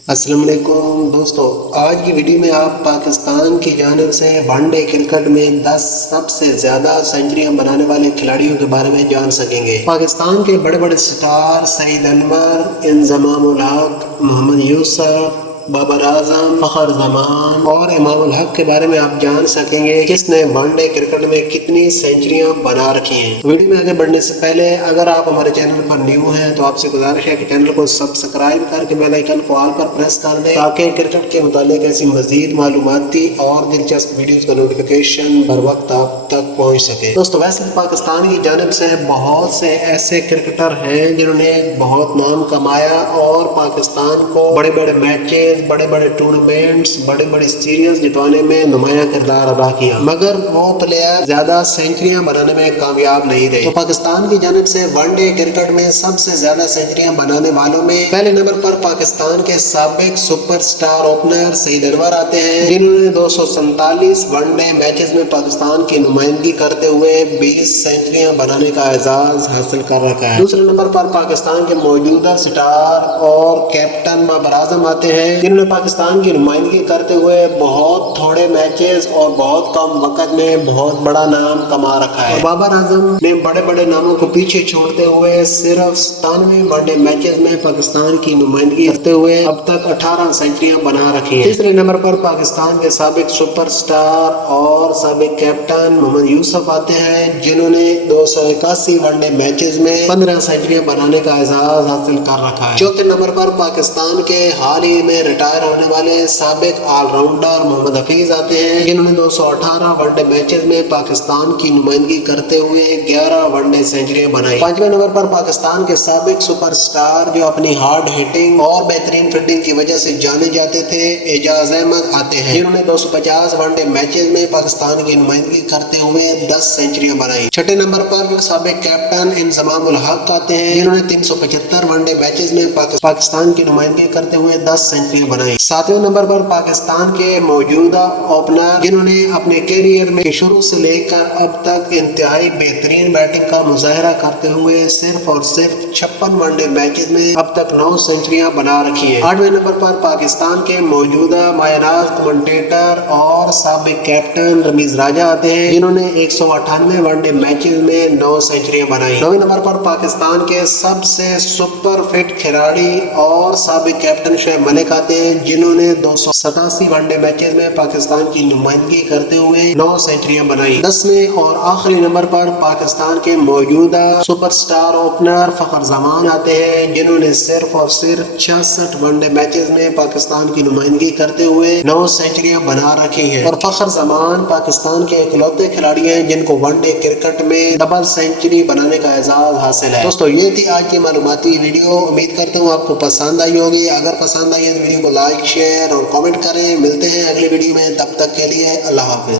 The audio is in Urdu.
السلام علیکم دوستو، آج کی ویڈیو میں آپ پاکستان کی جانب سے ون ڈے کرکٹ میں 10 سب سے زیادہ سینچریاں بنانے والے کھلاڑیوں کے بارے میں جان سکیں گے۔ پاکستان کے بڑے بڑے سٹار سعید انور، انضمام الحق، محمد یوسف، بابر اعظم، فخر زمان اور امام الحق کے بارے میں آپ جان سکیں گے کس نے ون ڈے کرکٹ میں کتنی سینچریاں بنا رکھی ہیں۔ ویڈیو میں آگے بڑھنے سے پہلے اگر آپ ہمارے چینل پر نیو ہیں تو آپ سے گزارش ہے کہ چینل کو سبسکرائب کر کے بیل آئیکن کو آل پر پریس کر دیں تاکہ کرکٹ کے متعلق ایسی مزید معلوماتی اور دلچسپ ویڈیوز کا نوٹیفیکیشن بر وقت آپ تک پہنچ سکے۔ دوستو، ویسے پاکستان کی جانب سے بہت سے ایسے کرکٹر ہیں جنہوں نے بہت نام کمایا اور پاکستان کو بڑے بڑے میچز، بڑے بڑے ٹورنامنٹس، بڑے بڑے سیریز جتوانے میں نمایاں کردار ادا کیا، مگر وہ پلیئر زیادہ سینچریاں بنانے میں کامیاب نہیں رہے۔ تو پاکستان کی جانب سے ون ڈے کرکٹ میں سب سے زیادہ سینچریاں بنانے والوں میں پہلے نمبر پر پاکستان کے سابق سپر سٹار اوپنر سعید انور آتے ہیں، جنہوں نے 247 ون ڈے میچز میں پاکستان کی نمائندگی کرتے ہوئے 20 سینچریاں بنانے کا اعزاز حاصل کر رکھا ہے۔ دوسرے نمبر پر پاکستان کے موجودہ سٹار اور کیپٹن بابر اعظم آتے ہیں، جنہوں نے پاکستان کی نمائندگی کرتے ہوئے بہت تھوڑے میچز اور بہت کم وقت میں بہت بڑا نام کما رکھا ہے۔ بابر اعظم نے بڑے بڑے ناموں کو پیچھے چھوڑتے ہوئے صرف 97 ون ڈے میچز میں پاکستان کی نمائندگی کرتے ہوئے اب تک 18 سینچریاں بنا رکھی ہیں۔ تیسرے نمبر پر پاکستان کے سابق سپر سٹار اور سابق کیپٹن محمد یوسف آتے ہیں، جنہوں نے 281 ون ڈے میچز میں 15 سینچریاں بنانے کا اعزاز حاصل کر رکھا ہے۔ چوتھے نمبر پر پاکستان کے حال ہی میں ریٹائر ہونے والے سابق آل راؤنڈر محمد حفیظ آتے ہیں، جنہوں نے 218 ون ڈے میچز میں پاکستان کی نمائندگی کرتے ہوئے 11 ون ڈے سینچریاں بنائی۔ پانچویں نمبر پر پاکستان کے سابق سپر سٹار جو اپنی ہارڈ ہٹنگ اور بہترین فیلڈنگ کی وجہ سے جانے جاتے تھے، اعجاز احمد آتے ہیں، جنہوں نے 250 ون ڈے میچز میں پاکستان کی نمائندگی کرتے ہوئے 10 سینچریاں بنائی۔ چھٹے نمبر پر سابق کیپٹن انضمام الحق آتے ہیں، جنہوں نے 375 ون ڈے میچز میں پاکستان کی نمائندگی کرتے ہوئے 10 سینچریاں بنائی۔ ساتویں نمبر پر پاکستان کے موجودہ اوپنر جنہوں نے اپنے کیریئر میں شروع سے لے کر اب تک انتہائی بہترین بیٹنگ کا مظاہرہ کرتے ہوئے صرف اور صرف 56 ون ڈے میچز میں اب تک 9 سینچریاں بنا رکھی ہیں۔ آٹھویں نمبر پر پاکستان کے موجودہ ماہ ناز کمنٹیٹر اور سابق کیپٹن رمیز راجہ آتے ہیں، جنہوں نے 198 ون ڈے میچز میں 9 سینچریاں بنائی۔ نویں نمبر پر پاکستان کے سب سے سپر فٹ کھلاڑی اور سابق کیپٹن شعیب ملک آتے ہیں، جنہوں نے 287 ون ڈے میچز میں پاکستان کی نمائندگی کرتے ہوئے 9 سینچریاں بنائی۔ 10ویں اور آخری نمبر پر پاکستان کے موجودہ سپر سٹار اوپنر فخر زمان آتے ہیں، جنہوں نے صرف اور صرف 66 ون ڈے میچز میں پاکستان کی نمائندگی کرتے ہوئے 9 سینچریاں بنا رکھی ہیں، اور فخر زمان پاکستان کے اکلوتے کھلاڑی ہیں جن کو ون ڈے کرکٹ میں ڈبل سینچری بنانے کا اعزاز حاصل ہے۔ دوستو، یہ تھی آج کی معلوماتی ویڈیو، امید کرتا ہوں آپ کو پسند آئی ہوگی۔ اگر پسند آئی ہے تو ویڈیو کو لائک، شیئر اور کامنٹ کریں۔ ملتے ہیں اگلی ویڈیو میں، تب تک کے لیے اللہ حافظ۔